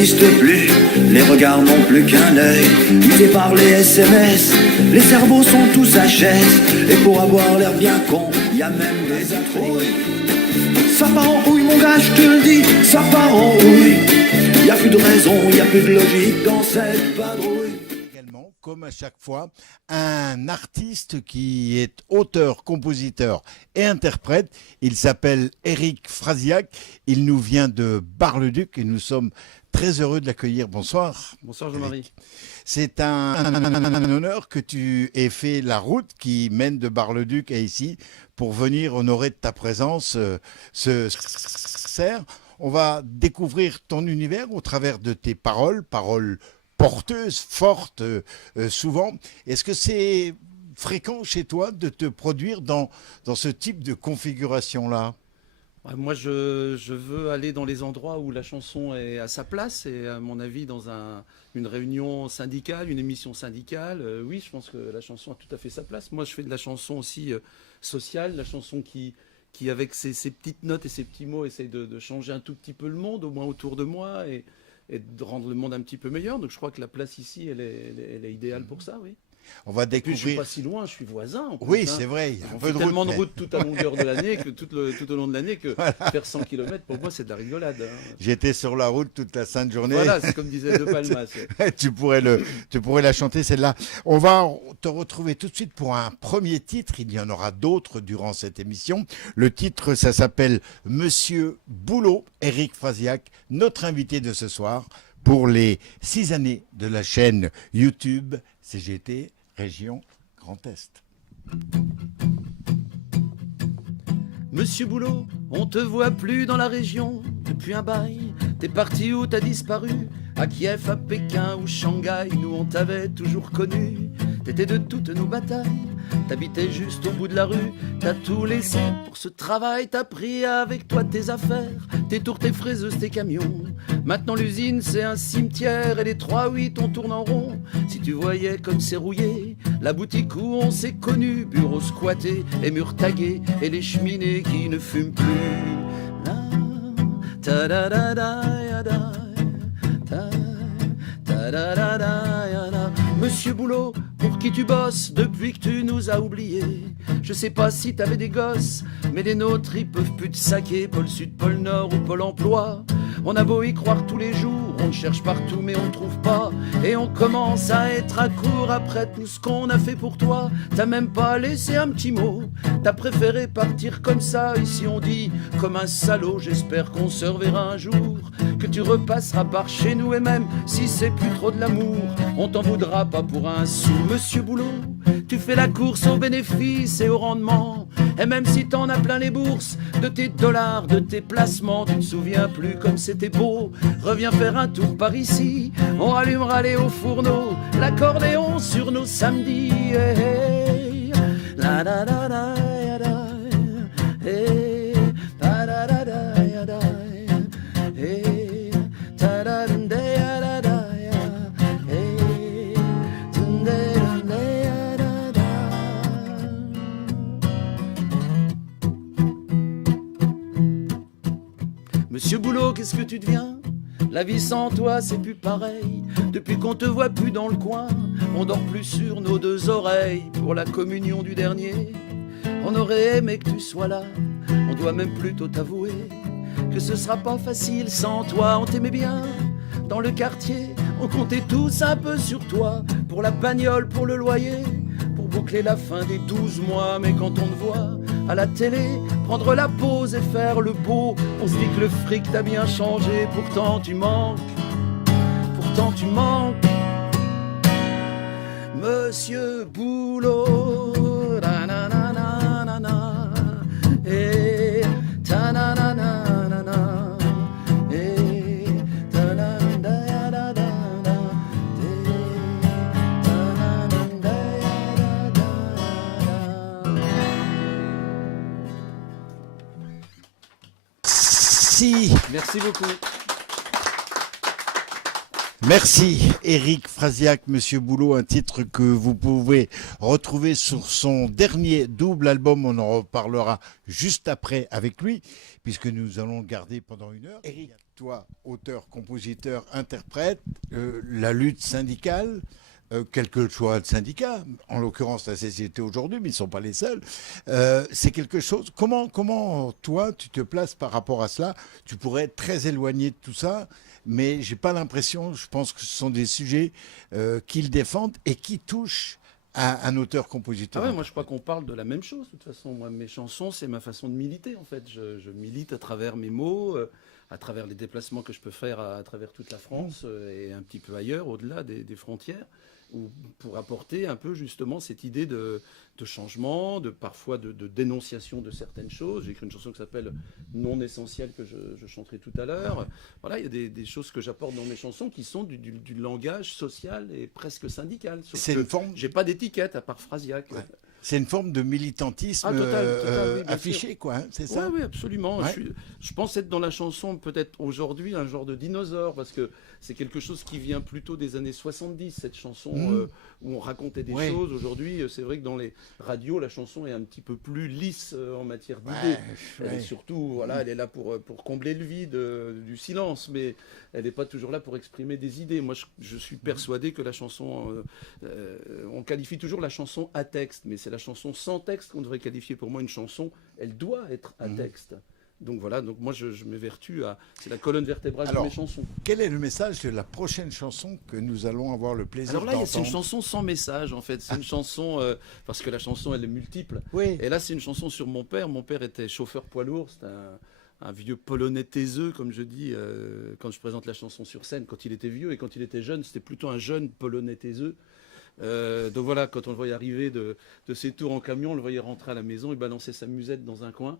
n'existe plus, les regards n'ont plus qu'un œil. Usés par les SMS, les cerveaux sont tous HS. Et pour avoir l'air bien con, y a même des introuilles. Ça part en houille mon gars, je te le dis, ça part en houille. Y a plus de raison, y a plus de logique dans cette vadrouille. Comme à chaque fois, un artiste qui est auteur, compositeur et interprète. Il s'appelle Éric Frasiac. Il nous vient de Bar-le-Duc et nous sommes très heureux de l'accueillir. Bonsoir. Bonsoir Jean-Marie. C'est un honneur que tu aies fait la route qui mène de Bar-le-Duc à ici pour venir honorer de ta présence ce concert. On va découvrir ton univers au travers de tes paroles porteuse, forte, souvent. Est-ce que c'est fréquent chez toi de te produire dans ce type de configuration-là ? Moi, je veux aller dans les endroits où la chanson est à sa place et à mon avis, dans une réunion syndicale, une émission syndicale, oui, je pense que la chanson a tout à fait sa place. Moi, je fais de la chanson aussi sociale, la chanson qui avec ses petites notes et ses petits mots, essaye de changer un tout petit peu le monde, au moins autour de moi, et de rendre le monde un petit peu meilleur. Donc je crois que la place ici, elle est idéale pour ça, oui. On va découvrir. Et puis, je suis pas si loin, je suis voisin. En plus, oui, c'est vrai. On fait tellement de route toute à longueur de l'année, tout au long de l'année, que voilà. Faire 100 km, pour moi, c'est de la rigolade. Hein. J'étais sur la route toute la sainte journée. Voilà, c'est comme disait De Palma. tu pourrais la chanter, celle-là. On va te retrouver tout de suite pour un premier titre. Il y en aura d'autres durant cette émission. Le titre, ça s'appelle Monsieur Boulot, Éric Frasiac, notre invité de ce soir, pour les 6 années de la chaîne YouTube CGT Région Grand Est. Monsieur Boulot, on te voit plus dans la région depuis un bail. T'es parti ou t'as disparu? À Kiev, à Pékin ou Shanghai, nous on t'avait toujours connu. T'étais de toutes nos batailles, t'habitais juste au bout de la rue. T'as tout laissé pour ce travail, t'as pris avec toi tes affaires, tes tours, tes fraiseuses, tes camions. Maintenant l'usine c'est un cimetière et les 3-8 on tourne en rond. Si tu voyais comme c'est rouillé, la boutique où on s'est connu, bureaux squattés et murs tagués et les cheminées qui ne fument plus. La, ta da da da da. Monsieur Boulot, pour qui tu bosses depuis que tu nous as oubliés? Je sais pas si t'avais des gosses, mais les nôtres ils peuvent plus te saquer. Pôle Sud, Pôle Nord ou Pôle Emploi. On a beau y croire tous les jours, on cherche partout mais on trouve pas. Et on commence à être à court après tout ce qu'on a fait pour toi. T'as même pas laissé un petit mot, t'as préféré partir comme ça. Ici on dit comme un salaud, j'espère qu'on se reverra un jour, que tu repasseras par chez nous. Et même si c'est plus trop de l'amour, on t'en voudra pas pour un sou. Monsieur Boulot, tu fais la course aux bénéfices et au rendement. Et même si t'en as plein les bourses, de tes dollars, de tes placements, tu te souviens plus comme c'était beau. Reviens faire un tour par ici, on rallumera les hauts fourneaux, l'accordéon sur nos samedis. Hey, hey. La da da da da. Hey, da da da da da. Hey, da da da da da. Hey, da da da. Monsieur Boulot, qu'est-ce que tu deviens? La vie sans toi c'est plus pareil. Depuis qu'on te voit plus dans le coin, on dort plus sur nos 2 oreilles. Pour la communion du dernier, on aurait aimé que tu sois là. On doit même plutôt t'avouer que ce sera pas facile sans toi. On t'aimait bien dans le quartier, on comptait tous un peu sur toi. Pour la bagnole, pour le loyer, pour boucler la fin des 12 mois. Mais quand on te voit à la télé, prendre la pause et faire le beau, on se dit que le fric t'a bien changé. Pourtant tu manques, Monsieur Boulot. Da na na na na na. Eh, ta na na na na na. Eh, ta na da da da da. Eh, ta na da da da. Si. Merci beaucoup. Merci Éric Frasiac, Monsieur Boulot, un titre que vous pouvez retrouver sur son dernier double album. On en reparlera juste après avec lui, puisque nous allons le garder pendant 1 heure. Éric, toi, auteur, compositeur, interprète, la lutte syndicale, quel que soit le syndicat, en l'occurrence la CGT aujourd'hui, mais ils ne sont pas les seuls, c'est quelque chose... Comment, toi, tu te places par rapport à cela? Tu pourrais être très éloigné de tout ça, mais j'ai pas l'impression, je pense que ce sont des sujets qu'ils défendent et qui touchent à un auteur-compositeur. Ah ouais, moi je crois qu'on parle de la même chose. De toute façon, moi mes chansons, c'est ma façon de militer en fait. Je milite à travers mes mots, à travers les déplacements que je peux faire à travers toute la France et un petit peu ailleurs, au-delà des frontières, pour apporter un peu justement cette idée de changement, parfois de dénonciation de certaines choses. J'ai écrit une chanson qui s'appelle Non essentiel que je chanterai tout à l'heure. Voilà, il y a des choses que j'apporte dans mes chansons qui sont du langage social et presque syndical. C'est une forme... J'ai pas d'étiquette à part phrasiaque. Ouais. C'est une forme de militantisme total, oui, affiché, quoi, hein, c'est ça? Oui, absolument. Ouais. Je pense être dans la chanson peut-être aujourd'hui un genre de dinosaure, parce que c'est quelque chose qui vient plutôt des années 70, cette chanson où on racontait des choses. Aujourd'hui, c'est vrai que dans les radios, la chanson est un petit peu plus lisse en matière d'idées. Elle est surtout, voilà, elle est là pour combler le vide du silence, mais elle n'est pas toujours là pour exprimer des idées. Moi, je suis persuadé que la chanson, on qualifie toujours la chanson à texte, mais c'est la chanson sans texte qu'on devrait qualifier. Pour moi, une chanson, elle doit être à texte. Donc voilà, donc moi je m'évertue à... C'est la colonne vertébrale de mes chansons. Quel est le message de la prochaine chanson que nous allons avoir le plaisir d'entendre? Alors là, c'est une chanson sans message en fait. C'est une chanson, parce que la chanson elle est multiple. Oui. Et là, c'est une chanson sur mon père. Mon père était chauffeur poids lourd. C'était un vieux polonais taiseux, comme je dis, quand je présente la chanson sur scène. Quand il était vieux et quand il était jeune, c'était plutôt un jeune polonais taiseux. Donc voilà, quand on le voyait arriver de ses tours en camion, on le voyait rentrer à la maison, il balançait sa musette dans un coin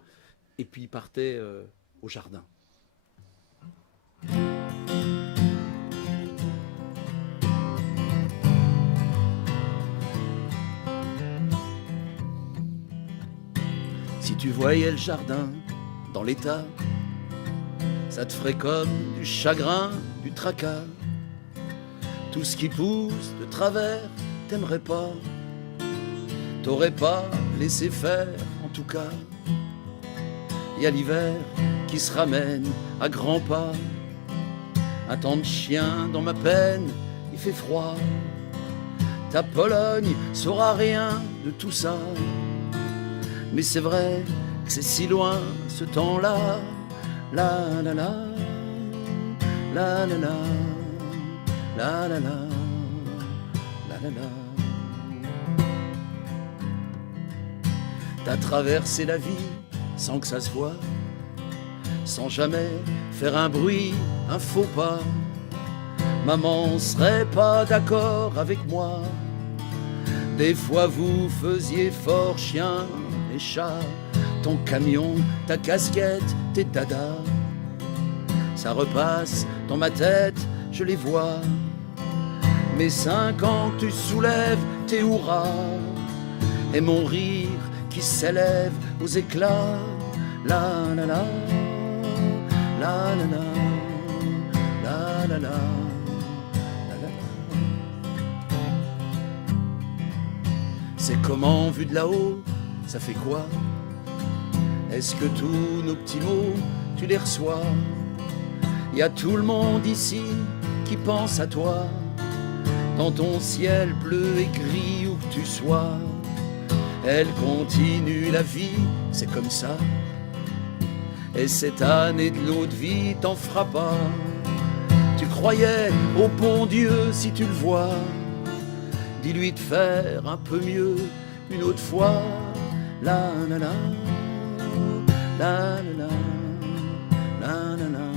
et puis il partait au jardin. Si tu voyais le jardin dans l'état, ça te ferait comme du chagrin, du tracas. Tout ce qui pousse de travers, t'aimerais pas, t'aurais pas laissé faire en tout cas. Y a l'hiver qui se ramène à grands pas, un temps de chien dans ma peine, il fait froid. Ta Pologne saura rien de tout ça, mais c'est vrai que c'est si loin ce temps-là. La la la, la la la. La la la, la la la. T'as traversé la vie sans que ça se voie, sans jamais faire un bruit, un faux pas. Maman serait pas d'accord avec moi. Des fois vous faisiez fort chien et chat. Ton camion, ta casquette, tes tadas, ça repasse dans ma tête, je les vois. Mes 5 ans que tu soulèves tes hurrahs et mon rire qui s'élève aux éclats. La la la, la la la, la la la, la la. C'est comment vu de là-haut, ça fait quoi? Est-ce que tous nos petits mots, tu les reçois? Y a tout le monde ici qui pense à toi, dans ton ciel bleu et gris où que tu sois. Elle continue la vie, c'est comme ça. Et cette année de l'eau de vie t'en fera pas. Tu croyais au bon Dieu si tu le vois, dis-lui de faire un peu mieux une autre fois. La la la, la la la, la la la.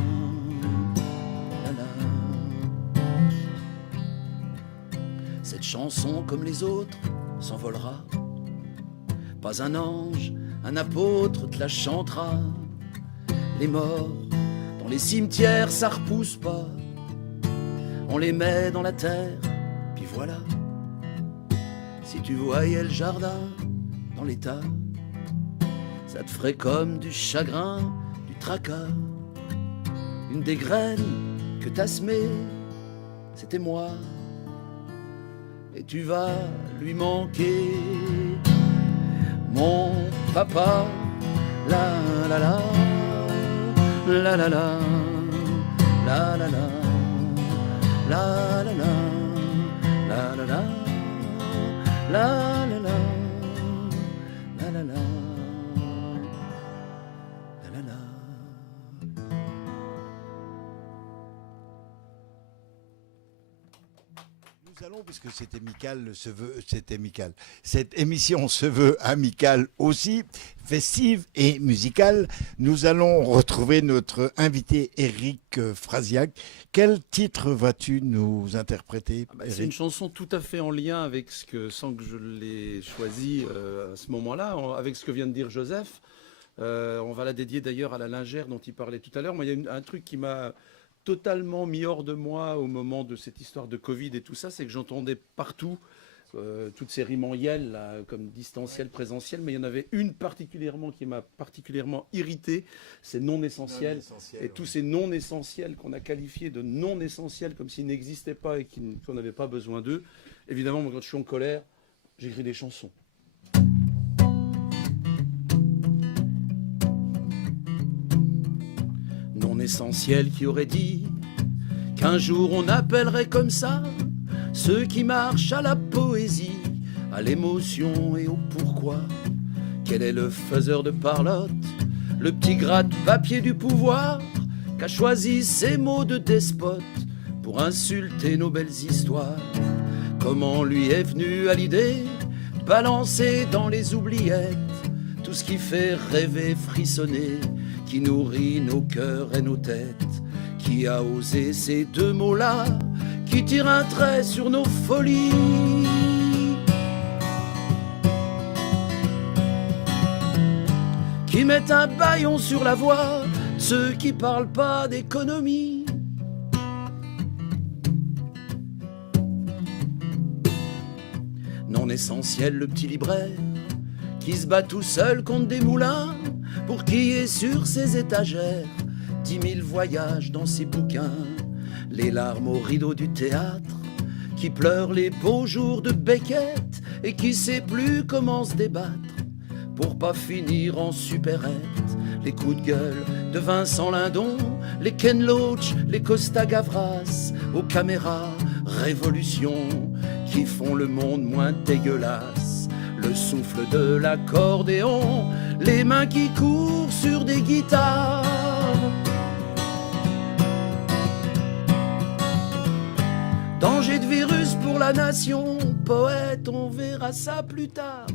Cette chanson, comme les autres, s'envolera. Pas un ange, un apôtre te la chantera. Les morts, dans les cimetières, ça repousse pas. On les met dans la terre, puis voilà. Si tu voyais le jardin dans l'état, ça te ferait comme du chagrin, du tracas. Une des graines que t'as semées, c'était moi. Et tu vas lui manquer, mon papa. La la la, la la la, la la la, la la la, la la la, la la la, la la la. Nous allons, puisque cette émission se veut amicale aussi, festive et musicale, nous allons retrouver notre invité Éric Frasiac. Quel titre vas-tu nous interpréter, C'est Éric ? une chanson tout à fait en lien avec ce que, sans que je l'ai choisi à ce moment-là, avec ce que vient de dire Joseph. On va la dédier d'ailleurs à la lingère dont il parlait tout à l'heure. Moi, il y a un truc qui m'a totalement mis hors de moi au moment de cette histoire de Covid et tout ça, c'est que j'entendais partout toutes ces rimes en yel, là, comme distanciel, présentiel, mais il y en avait une particulièrement qui m'a particulièrement irrité, c'est non essentiel. Et tous ces non essentiels qu'on a qualifiés de non essentiels comme s'ils n'existaient pas et qu'on n'avait pas besoin d'eux. Évidemment, moi, quand je suis en colère, j'écris des chansons. Non essentiel qui aurait dit qu'un jour on appellerait comme ça ceux qui marchent à la poésie, à l'émotion et au pourquoi. Quel est le faiseur de parlotte, le petit gratte-papier du pouvoir, qu'a choisi ces mots de despote pour insulter nos belles histoires? Comment lui est venu à l'idée de balancer dans les oubliettes tout ce qui fait rêver, frissonner, qui nourrit nos cœurs et nos têtes? Qui a osé ces deux mots-là, qui tirent un trait sur nos folies? Qui mettent un bâillon sur la voix, ceux qui parlent pas d'économie? Non essentiel, le petit libraire qui se bat tout seul contre des moulins pour qu'il y ait sur ses étagères 10 000 voyages dans ses bouquins. Les larmes au rideau du théâtre, qui pleure les beaux jours de Beckett et qui sait plus comment se débattre pour pas finir en supérette. Les coups de gueule de Vincent Lindon, les Ken Loach, les Costa Gavras, aux caméras révolution qui font le monde moins dégueulasse. Le souffle de l'accordéon, les mains qui courent sur des guitares. Danger de virus pour la nation, poète, on verra ça plus tard.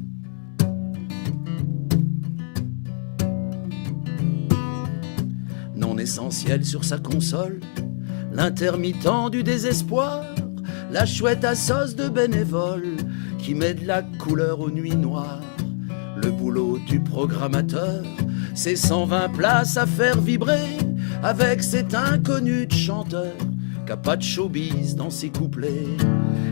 Non essentiel sur sa console, l'intermittent du désespoir, la chouette à sauce de bénévole qui met de la couleur aux nuits noires. Le boulot du programmateur, c'est 120 places à faire vibrer avec cet inconnu de chanteur qu'a pas de showbiz dans ses couplets.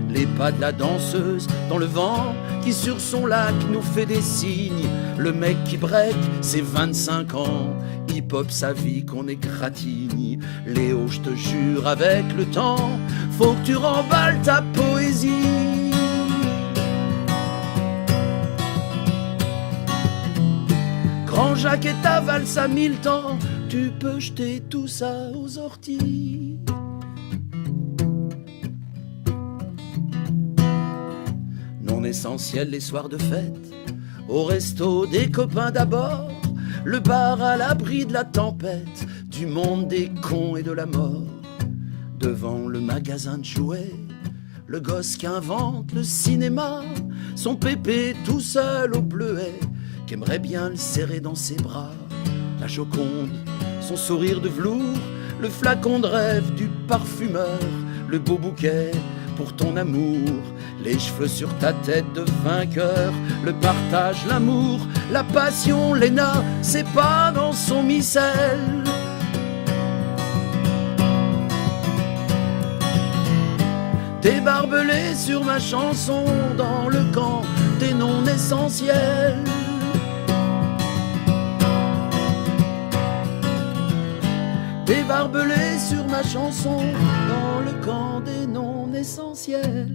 Les pas de la danseuse dans le vent qui sur son lac nous fait des signes. Le mec qui break ses 25 ans, hip-hop sa vie qu'on égratigne. Léo, je te jure, avec le temps, faut que tu remballes ta poésie. Grand Jacques et ta valse à 1000 temps, tu peux jeter tout ça aux orties. Non essentiel les soirs de fête, au resto des copains d'abord, le bar à l'abri de la tempête, du monde des cons et de la mort. Devant le magasin de jouets, le gosse qui invente le cinéma, son pépé tout seul au bleuet, qui aimerait bien le serrer dans ses bras. La Joconde, son sourire de velours, le flacon de rêve du parfumeur, le beau bouquet pour ton amour, les cheveux sur ta tête de vainqueur, le partage, l'amour, la passion, Léna, c'est pas dans son missel. Des barbelés sur ma chanson dans le camp des non essentiels. Des barbelés sur ma chanson dans le camp des non essentiels.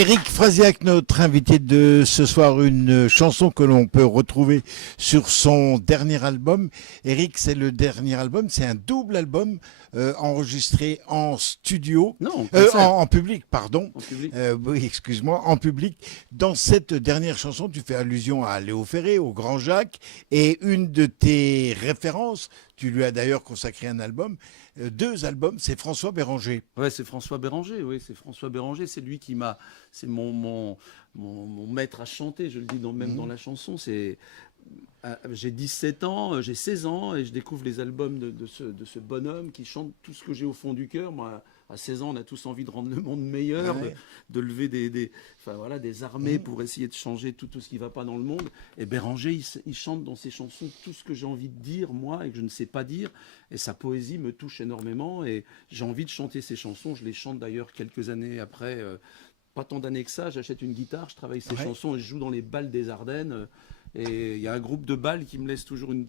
Éric Frasiac, notre invité de ce soir, une chanson que l'on peut retrouver sur son dernier album. Éric, c'est le dernier album, c'est un double album enregistré en studio, Non, en public, pardon. en public. Oui, excuse-moi, en public. Dans cette dernière chanson, tu fais allusion à Léo Ferré, au Grand Jacques, et une de tes références, tu lui as d'ailleurs consacré un album, 2 albums, c'est François Béranger. Ouais, c'est François Béranger, oui, c'est François Béranger, c'est lui qui m'a, c'est mon maître à chanter, je le dis même dans la chanson, j'ai 17 ans, j'ai 16 ans et je découvre les albums de ce bonhomme qui chante tout ce que j'ai au fond du cœur. Moi, à 16 ans, on a tous envie de rendre le monde meilleur, Ouais. de lever des armées pour essayer de changer tout ce qui ne va pas dans le monde. Et Béranger, il chante dans ses chansons tout ce que j'ai envie de dire, moi, et que je ne sais pas dire. Et sa poésie me touche énormément et j'ai envie de chanter ses chansons. Je les chante d'ailleurs quelques années après. Pas tant d'années que ça, j'achète une guitare, je travaille ses chansons et je joue dans les bals des Ardennes. Et il y a un groupe de bals qui me laisse toujours un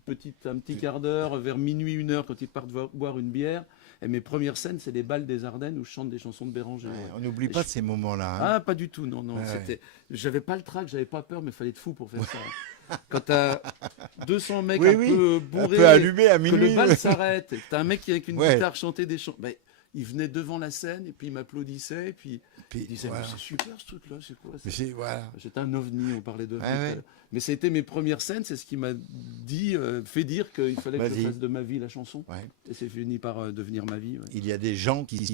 petit quart d'heure, vers minuit, 1 heure, quand ils partent boire une bière. Et mes premières scènes, c'est les bals des Ardennes où je chante des chansons de Béranger. Ouais, Ouais. on n'oublie pas ces moments-là. Hein. Ah, pas du tout, non. Ouais. J'avais pas le trac, j'avais pas peur, mais il fallait être fou pour faire ça. Quand t'as 200 mecs Oui, un oui, peu un bourrés, peu allumé à que minuit. le bal s'arrête, et que t'as un mec qui avec une Ouais. guitare chantait des chansons. Ben, il venait devant la scène et puis il m'applaudissait et puis il disait voilà. mais c'est super ce truc-là, c'est quoi ça Mais voilà. J'étais un ovni, on parlait d'ovni. Ouais, ouais. Mais c'était mes premières scènes, c'est ce qui m'a dit, fait dire qu'il fallait que je Vas-y. fasse de ma vie la chanson. Ouais. Et c'est fini par devenir ma vie. Ouais. Il y a des gens qui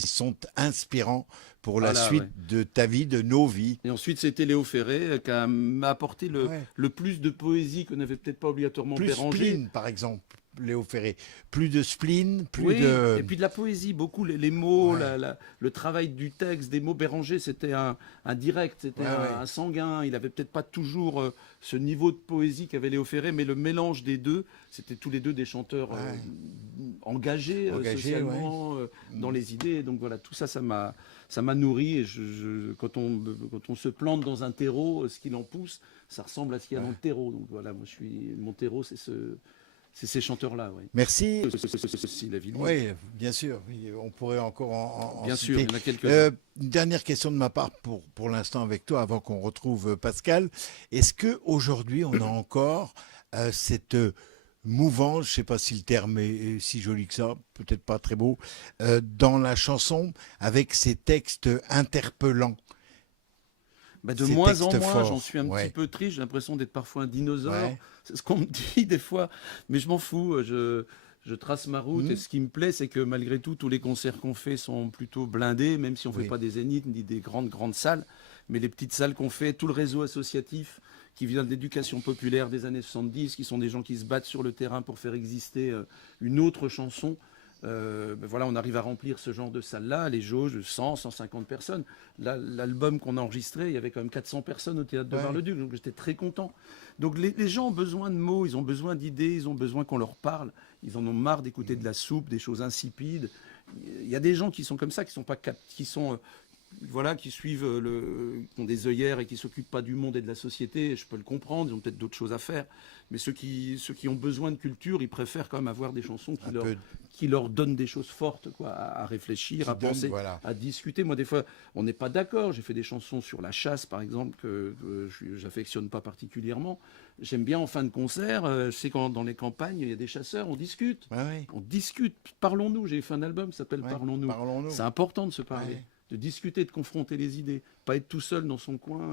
sont inspirants pour la Voilà, suite ouais. de ta vie, de nos vies. Et ensuite, c'était Léo Ferré m'a apporté Ouais. le plus de poésie que n'avait peut-être pas obligatoirement Plus Béranger. spleen, par exemple, Léo Ferré. Plus de spleen, plus Oui, de... et puis de la poésie, beaucoup les mots, Ouais. le travail du texte, des mots. Béranger, c'était un direct, c'était Ouais, ouais. un sanguin. Il avait peut-être pas toujours ce niveau de poésie qu'avait Léo Ferré, mais le mélange des deux, c'était tous les deux des chanteurs Ouais. engagés, socialement dans les idées. Donc voilà, tout ça, ça m'a nourri. Et quand on se plante dans un terreau, ce qui l'en pousse, ça ressemble à ce qu'il y a dans le terreau. Donc voilà, mon terreau, c'est ces chanteurs-là. Ouais. Merci. C'est la vie de Oui, bien sûr. Oui, on pourrait encore en Bien citer. sûr, il y en a quelques. Une dernière question de ma part pour l'instant avec toi, avant qu'on retrouve Pascal. Est-ce qu'aujourd'hui, on a encore cette mouvance, je ne sais pas si le terme est si joli que ça, peut-être pas très beau, dans la chanson, avec ces textes interpellants? Bah, de Ces moins en textes moins, forts, j'en suis un ouais. petit peu triste. J'ai l'impression d'être parfois un dinosaure. Ouais. C'est ce qu'on me dit des fois. Mais je m'en fous. Je trace ma route. Mhm. Et ce qui me plaît, c'est que malgré tout, tous les concerts qu'on fait sont plutôt blindés, même si on ne Oui. fait pas des zéniths ni des grandes salles. Mais les petites salles qu'on fait, tout le réseau associatif qui vient de l'éducation populaire des années 70, qui sont des gens qui se battent sur le terrain pour faire exister une autre chanson. Voilà, on arrive à remplir ce genre de salle-là, les jauges, 100, 150 personnes. L'album qu'on a enregistré, il y avait quand même 400 personnes au théâtre de Ouais. Bar-le-Duc, donc j'étais très content. Donc les gens ont besoin de mots, ils ont besoin d'idées, ils ont besoin qu'on leur parle. Ils en ont marre d'écouter de la soupe, des choses insipides. Il y a des gens qui sont comme ça, qui sont pas qui suivent qui ont des œillères et qui s'occupent pas du monde et de la société. Je peux le comprendre, ils ont peut-être d'autres choses à faire. Mais ceux qui ont besoin de culture, ils préfèrent quand même avoir des chansons qui leur donnent des choses fortes, quoi, à réfléchir, Qui à penser, donnent, voilà. à discuter. Moi, des fois, on n'est pas d'accord. J'ai fait des chansons sur la chasse, par exemple, que j'affectionne pas particulièrement. J'aime bien en fin de concert. Je sais quand dans les campagnes, il y a des chasseurs, on discute. Ouais, ouais. On discute. Parlons-nous. J'ai fait un album qui s'appelle Ouais, Parlons-nous. Parlons-nous. C'est important de se parler, Ouais. de discuter, de confronter les idées, pas être tout seul dans son coin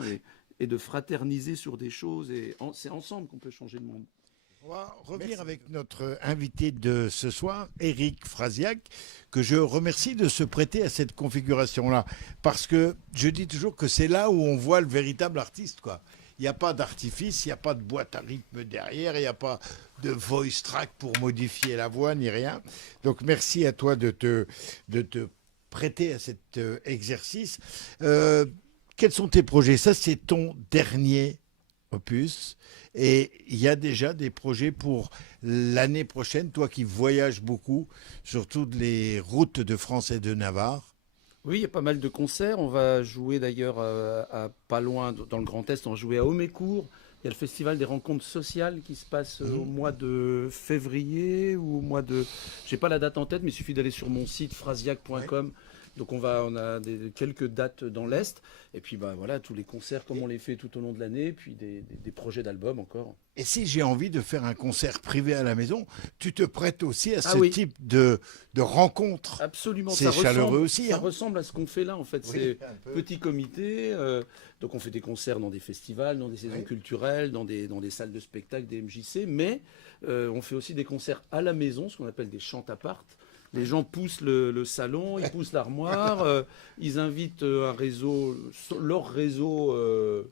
et de fraterniser sur des choses. Et c'est ensemble qu'on peut changer le monde. On va revenir avec notre invité de ce soir, Éric Frasiac, que je remercie de se prêter à cette configuration-là. Parce que je dis toujours que c'est là où on voit le véritable artiste, quoi. Il n'y a pas d'artifice, il n'y a pas de boîte à rythme derrière, il n'y a pas de voice track pour modifier la voix, ni rien. Donc merci à toi de te prêter à cet exercice. Quels sont tes projets? Ça, c'est ton dernier opus. Et il y a déjà des projets pour l'année prochaine, toi qui voyages beaucoup sur toutes les routes de France et de Navarre. Oui, il y a pas mal de concerts. On va jouer d'ailleurs à pas loin, dans le Grand Est, on va jouer à Aumécourt. Il y a le festival des rencontres sociales qui se passe au mois de février ou au mois de... Je n'ai pas la date en tête, mais il suffit d'aller sur mon site frasiac.com. Donc on a quelques dates dans l'Est. Et puis voilà, tous les concerts comme on les fait tout au long de l'année. Puis des projets d'albums encore. Et si j'ai envie de faire un concert privé à la maison, tu te prêtes aussi à ce oui. type de rencontre. Absolument. C'est chaleureux aussi. Ça ressemble à ce qu'on fait là, en fait. Oui, c'est petit comité. Donc on fait des concerts dans des festivals, dans des saisons culturelles, dans des salles de spectacle, des MJC. Mais on fait aussi des concerts à la maison, ce qu'on appelle des chants appart. Les gens poussent le salon, ils poussent l'armoire, ils invitent leur réseau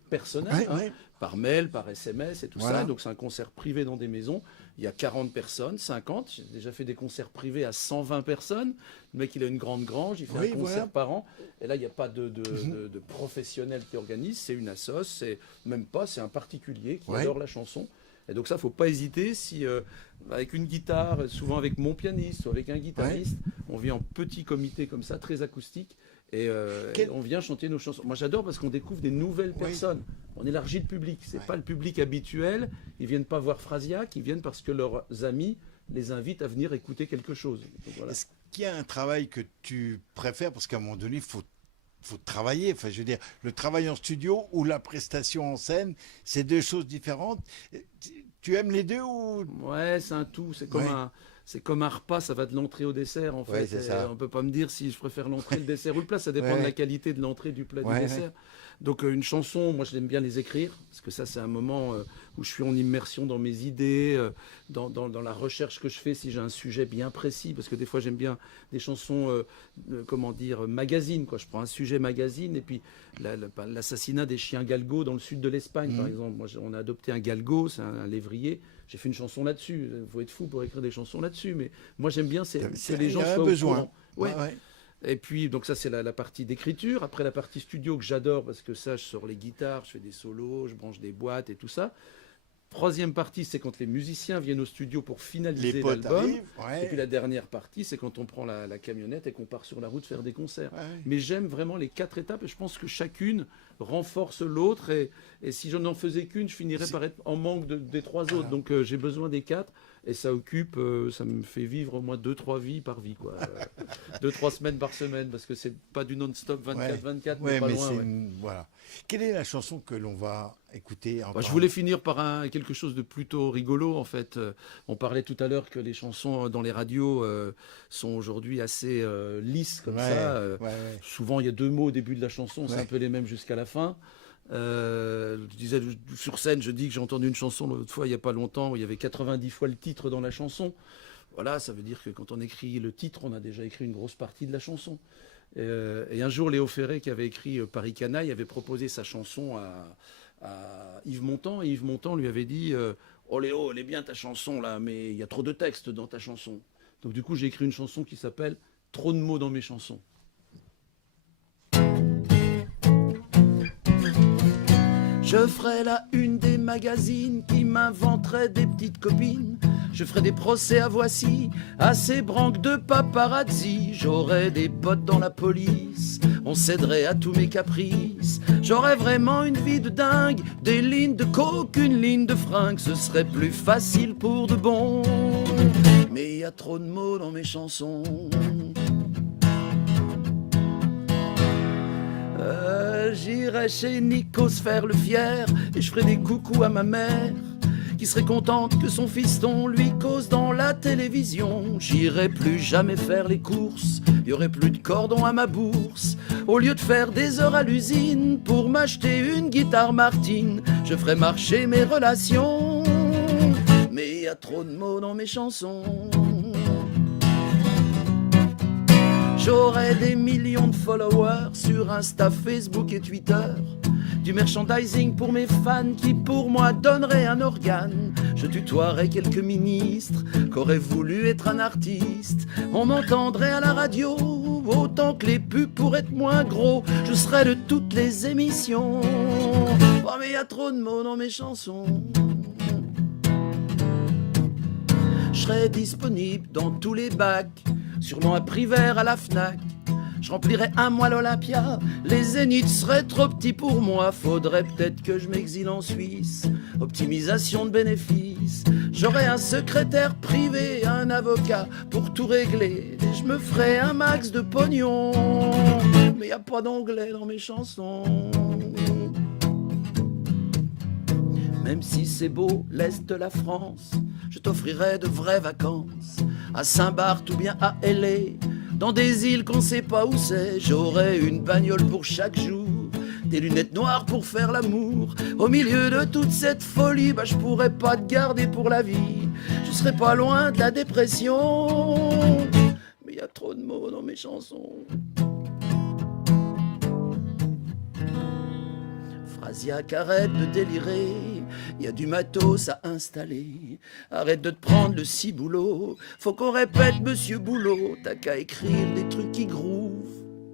personnel, par mail, par SMS et tout ça. Donc c'est un concert privé dans des maisons. Il y a 40 personnes, 50. J'ai déjà fait des concerts privés à 120 personnes. Le mec, il a une grande grange, il fait un concert par an. Et là, il n'y a pas de professionnel qui organise, c'est une assoce, c'est un particulier qui adore la chanson. Et donc ça, faut pas hésiter. Si avec une guitare, souvent avec mon pianiste ou avec un guitariste, on vient en petit comité comme ça, très acoustique, et on vient chanter nos chansons. Moi, j'adore parce qu'on découvre des nouvelles personnes. On élargit le public. C'est pas le public habituel. Ils viennent pas voir Frasiac, ils viennent parce que leurs amis les invitent à venir écouter quelque chose. Donc, voilà. Est-ce qu'il y a un travail que tu préfères, parce qu'à un moment donné, il faut travailler, enfin je veux dire, le travail en studio ou la prestation en scène, c'est deux choses différentes. Tu aimes les deux ou... Ouais, c'est un tout, c'est comme un repas, ça va de l'entrée au dessert en fait. On peut pas me dire si je préfère l'entrée, le dessert ou le plat, ça dépend de la qualité de l'entrée, du plat, du dessert. Donc une chanson, moi j'aime bien les écrire, parce que ça c'est un moment où je suis en immersion dans mes idées, dans la recherche que je fais si j'ai un sujet bien précis, parce que des fois j'aime bien des chansons, magazine, quoi. Je prends un sujet magazine, et puis l'assassinat des chiens galgos dans le sud de l'Espagne, par exemple. Moi, on a adopté un galgo, c'est un lévrier. J'ai fait une chanson là-dessus. Il faut être fou pour écrire des chansons là-dessus, mais moi j'aime bien que les gens soient besoin. Au courant. Et puis, donc ça, c'est la partie d'écriture. Après, la partie studio que j'adore, parce que ça, je sors les guitares, je fais des solos, je branche des boîtes et tout ça. Troisième partie, c'est quand les musiciens viennent au studio pour finaliser l'album. Et puis la dernière partie, c'est quand on prend la camionnette et qu'on part sur la route faire des concerts. Mais j'aime vraiment les 4 étapes, et je pense que chacune renforce l'autre. Et si je n'en faisais qu'une, je finirais par être en manque des 3 autres. Donc j'ai besoin des 4. Et ça occupe, ça me fait vivre au moins 2-3 vies par vie, quoi. 2-3 semaines par semaine, parce que c'est pas du non-stop 24-24, mais pas loin. Voilà. Quelle est la chanson que l'on va écouter encore? Je voulais finir par quelque chose de plutôt rigolo, en fait. On parlait tout à l'heure que les chansons dans les radios sont aujourd'hui assez lisses, comme ça. Souvent, il y a 2 mots au début de la chanson, c'est un peu les mêmes jusqu'à la fin. Je disais sur scène, je dis que j'ai entendu une chanson l'autre fois il n'y a pas longtemps où il y avait 90 fois le titre dans la chanson. Voilà, ça veut dire que quand on écrit le titre, on a déjà écrit une grosse partie de la chanson. Et un jour, Léo Ferré, qui avait écrit Paris Canaille, avait proposé sa chanson à Yves Montand, et Yves Montand lui avait dit oh Léo, elle est bien ta chanson là, mais il y a trop de textes dans ta chanson. Donc du coup, j'ai écrit une chanson qui s'appelle Trop de mots dans mes chansons. Je ferai la une des magazines qui m'inventeraient des petites copines. Je ferai des procès à Voici, à ces branques de paparazzi. J'aurai des potes dans la police, on céderait à tous mes caprices. J'aurais vraiment une vie de dingue, des lignes de coke, une ligne de fringues. Ce serait plus facile pour de bon. Mais il y a trop de mots dans mes chansons. J'irai chez Nikos faire le fier et je ferai des coucous à ma mère qui serait contente que son fiston lui cause dans la télévision. J'irai plus jamais faire les courses, il y aurait plus de cordon à ma bourse. Au lieu de faire des heures à l'usine pour m'acheter une guitare Martine, je ferai marcher mes relations. Mais il y a trop de mots dans mes chansons. J'aurai des millions de followers sur Insta, Facebook et Twitter. Du merchandising pour mes fans qui pour moi donneraient un organe. Je tutoierai quelques ministres qu'auraient voulu être un artiste. On m'entendrait à la radio autant que les pubs pour être moins gros. Je serais de toutes les émissions. Oh mais y a trop de mots dans mes chansons. Je serai disponible dans tous les bacs, sûrement à prix vert à la Fnac. Je remplirais un mois l'Olympia, les zéniths seraient trop petits pour moi. Faudrait peut-être que je m'exile en Suisse, optimisation de bénéfices. J'aurais un secrétaire privé, un avocat pour tout régler. Je me ferais un max de pognon, mais y a pas d'anglais dans mes chansons. Même si c'est beau, l'Est de la France, je t'offrirai de vraies vacances à Saint-Barth ou bien à L.A. Dans des îles qu'on sait pas où c'est. J'aurai une bagnole pour chaque jour, des lunettes noires pour faire l'amour. Au milieu de toute cette folie, je pourrais pas te garder pour la vie. Je serais pas loin de la dépression, mais y a trop de mots dans mes chansons. Phrasiaque, arrête de délirer, y a du matos à installer. Arrête de te prendre le ciboulot, faut qu'on répète Monsieur Boulot. T'as qu'à écrire des trucs qui groovent,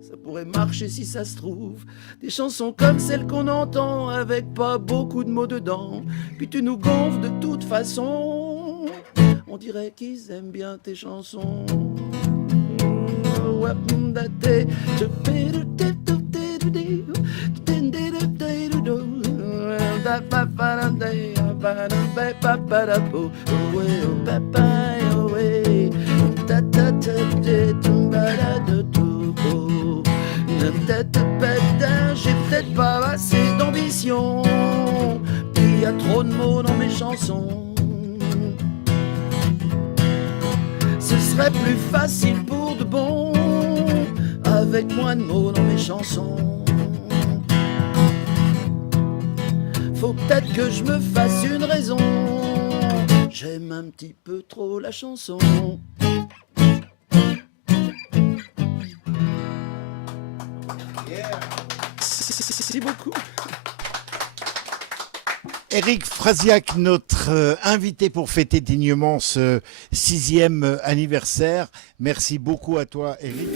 ça pourrait marcher si ça se trouve. Des chansons comme celles qu'on entend, avec pas beaucoup de mots dedans. Puis tu nous gonfles de toute façon, on dirait qu'ils aiment bien tes chansons. J'ai peut-être pas assez d'ambition, il y a trop de mots dans mes chansons. Ce serait plus facile pour de bon, avec moins de mots dans mes chansons. Faut peut-être que je me fasse une raison, j'aime un petit peu trop la chanson. Merci beaucoup. Éric Frasiac, notre invité pour fêter dignement ce 6e anniversaire. Merci beaucoup à toi, Éric.